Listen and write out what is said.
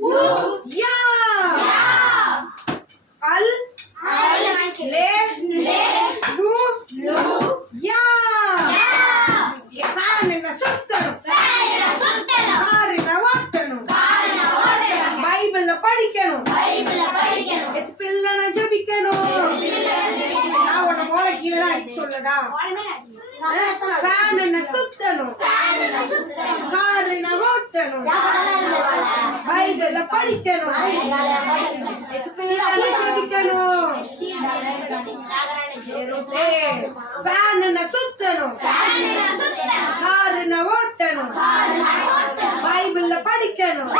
யா அல் லே லு யா ஃபேன் என்ன சுத்தணும் காரின ஓட்டணும் பைபிள்ல படிக்கணும் எஸ்பில்லன ஜெபிக்கணும் நான் உன்னை போல கீழே அடிக்க சொல்லடா ஃபேன் என்ன சுத்தணும் காரின ஓட்டணும் பைபிள்ல படிக்கணும் எஸ்பில்லன ஜெபிக்கணும் ஃபேன் என்ன சுத்தணும் காரின ஓட்டணும் பைபிள்ல படிக்கணும்